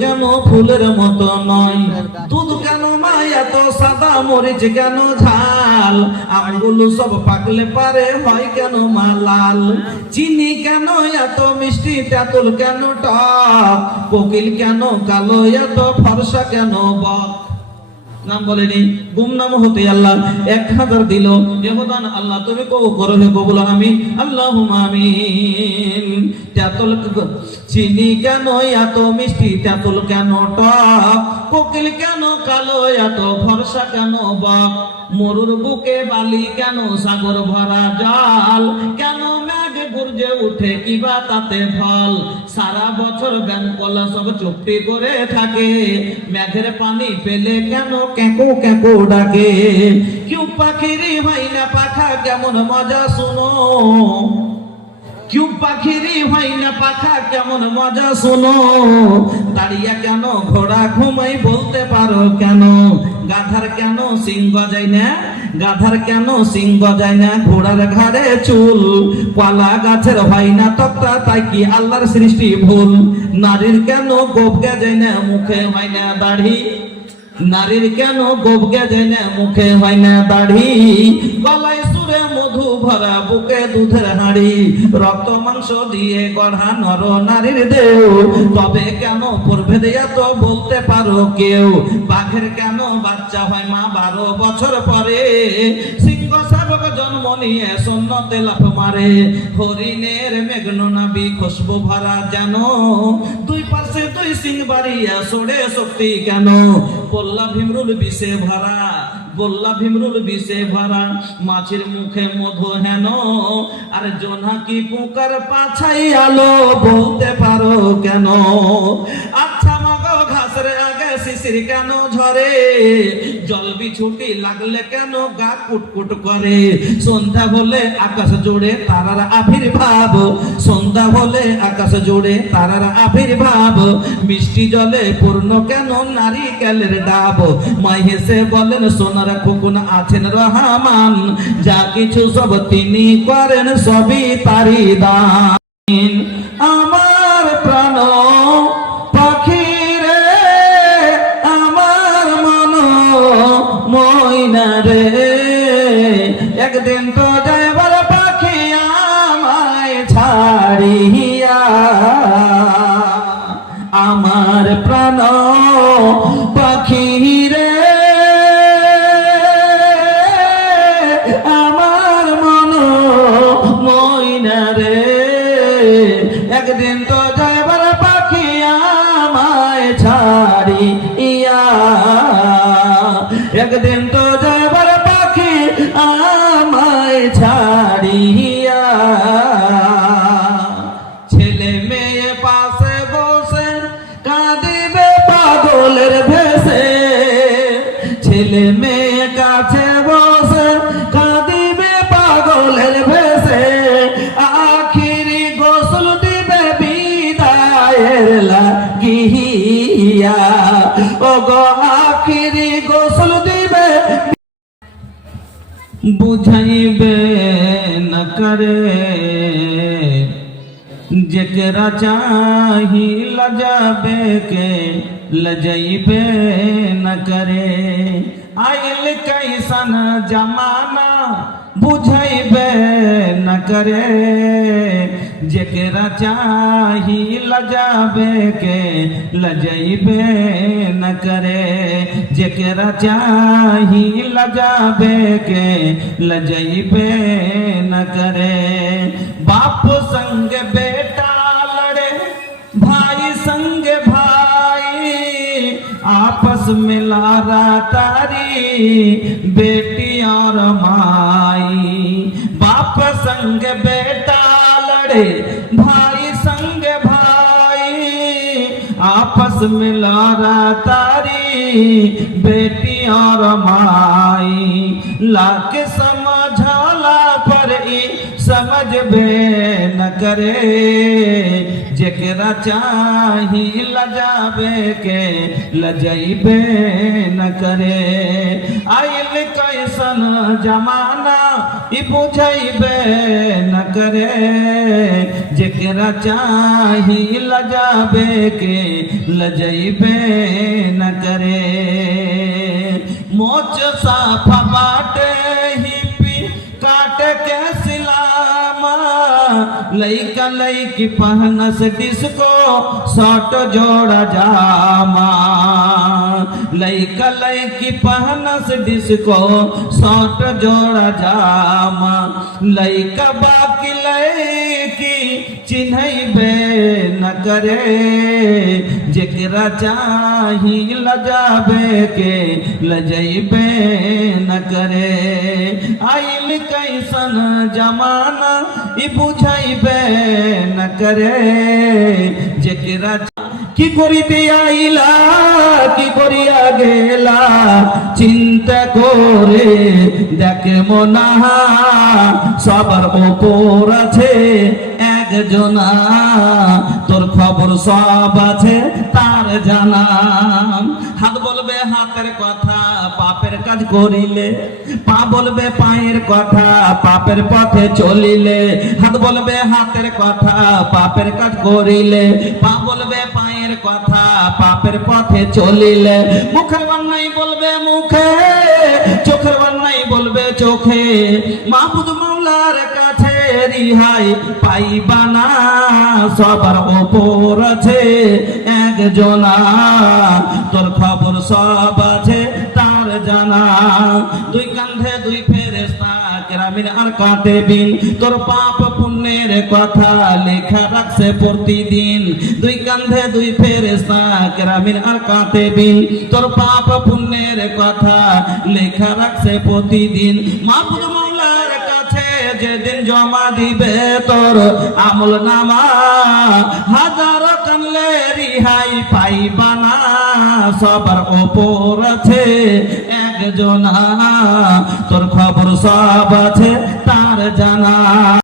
কেন ফুলের মতো নয়, দুধ কেন মা এত সাদা, মরিচ কেন ঝাল, আমগুলো সব পাকলে পারে হয় কেন মা লাল, চিনি কেন এত মিষ্টি, তেঁতুল কেন টক, কোকিল কেন কালো, এত ফর্সা কেন বক। নাম বলেনি, গুমনাম হতে আল্লাহ 1000 দিল। এহদান আল্লাহ তুমি কবুল করো, হে কবুল আমিন, আল্লাহুম্মা আমিন। তেঁতুল চিনি কেন এত মিষ্টি, তেঁতুল কেন টক, কোকিল কেন কালো, এত ফর্সা কেন বক, মরুর বুকে বালি কেন, সাগর ভরা জল, কেন মেঘ গর্জে উঠে কিবা তাতে ফল, সারা বছর ব্যাঙকলা সব চুপটি করে থাকে, মেঘের পানি পেলে কেন ক্যাঁকো ক্যাঁকো ডাকে, কিউ পাখিরি হয় না পাখা কেমন মজা শুনো, কিউ পাখিরি হয় না পাখা কেমন মজা শোনো, দাঁড়িয়ে কেন ঘোড়া ঘুমাই বলতে পারো কেন, গাধার কেন সিং গজায় না, গাধার কেন সিং গজায় না, ঘোড়ার ঘাড়ে চুল, কলা গাছের হয় না তক্তা, তাই কি আল্লাহর সৃষ্টি ভুল, নারীর কেন গোপ গজায় না, মুখে হয় না দাড়ি, নারীর কেন গোপ গজায় না, মুখে হয় না দাড়ি, গলায় সুরে মধু ভরা, বুকে দুধের হাঁড়ি, রক্ত মাংস দিয়ে গড়া নর নারীর দেহ, তবে কেন প্রভেদ এত বলতে পারো কেউ, বাঘের কেন বাচ্চা হয় মা 12 বছর পরে, সিংহ শাবক জন্ম নিয়ে শূন্যতে লাফ মারে, হরিণের মেঘন নাবি খুশবু ভরা যেন, দুই পাশে দুই সিং বাড়িয়া সরে শক্তি কেন, বল্লা ভীমরুল বিষে ভরা, বল্লা ভীমরুল বিষে ভরা, মাছের মুখে মধু হেন, আর জোনাকি পোকার পাছাই আলো বলতে পারো কেন, আচ্ছা মাগো ঘাসের আগে শিশির কেন ঝরে, জল বিছুটি লাগলে কেন গা কুটকুট করে, সন্ধ্যা হলে আকাশ জুড়ে তারার আবির্ভাব, সন্ধ্যা হলে আকাশ জুড়ে তারার আবির্ভাব, মিষ্টি জলে পূর্ণ কেন নারিকেলের ডাব, মাই হেসে বলেন সোনার খোকন আছেন রহমান, যা কিছু সব তিনি করেন সবই তারি দান, আমার প্রাণ পাখি রে, আমার মন ময়না রে, একদিন তো যাইবার পাখি আমায় ছাড়িয়া, আমার প্রাণ পাখি রে, আমার মন ময়না রে, একদিন তো যাইবার পাখি আমায় ছাড়িয়া, একদিন তো যাইবার পাখি আমায় ছাড়িয়া, ছেলে মেয়ে পাশে বসে কাঁদিবে পাগলের ভেসে, ছেলে মেয়ে কাছে বসে কাঁদিবে পাগলের ভেসে, আখিরি গোসল দিবে বিদায়ের লাগিয়া, ও গো আখিরি গোসল দিবে, বুঝাইবে না করে, जेकरा चाही लजाबे के लजैबे न करे, आयल कैसन जमाना बुझैबे न करे, जेकरा चाही लजाबे के लजैबे न करे, जेकरा चाही लजाबे के लजैबे न करे, बाप संग बेटा लड़े, भाई संग भाई, आपस में लारा तारी बेटी और माई, बाप संग बेटा लड़े, भाई संग भाई, आपस में लारा तारी बेटी और माई, लाके समझाला पर समझ बे न करे, जेकरा चाही लजाबे के लजैबे न करे, आइल कैसन जमाना ই বুঝাইবে না করে, যেকরা চাহি লজাবে কে লজাইবে না করে। मोच साफा बाटे हिपी काट के सिलामा, लइका लइकी पहनस डिस्को शॉर्ट जोड़ा जामा, लइका लइकी पहनस डिस्को शॉर्ट जोड़ा जामा, लइका बाकी लइकी चिन्हैबे न करे, जेकरा चाही लजाबे के लजैबे न करे। आइल कैसन जमाना इ बुझैबे न करे, जेकरा কি করিতে আইলা কি করিয়া গেলা, চিন্তা করে দেখে মনা সবার ওপর আছে একজনা, তোর খবর সব আছে তার জানা। হাত বলবে হাতের কথা পাপের কাজ করিলে, পা বলবে পায়ের কথা পাপের পথে চলিলে, হাত বলবে হাতের কথা পাপের কাজ করিলে, পা বলবে পায়ের কথা পাপের পথে চলিলে, মুখের বান্নাই বলবে মুখে, চোখের বান্নাই বলবে চোখে, মাহবুব মাওলার কাছে রিহাই পাইবা না, সবার ওপর আছে একজনা, তোর খবর সব আছে তার জানা। দুই কাঁধে দুই ফেরেশতা কেরামিন আর কাতেবিন, তোর পাপ পুণ্যের কথা লেখা রাখছে প্রতিদিন। দুই কাঁধে দুই ফেরেশতা কেরামিন আর কাতেবিন, তোর পাপ পুণ্যের কথা লেখা রাখছে প্রতিদিন। মাহবুব মাওলার কাছে যেদিন জমা দিবে তোর আমল নামা, হাজার কানলে রিহাই পাইবা না, সবার ওপর আছে একজনা, তোর খবর সব আছে তার জানা।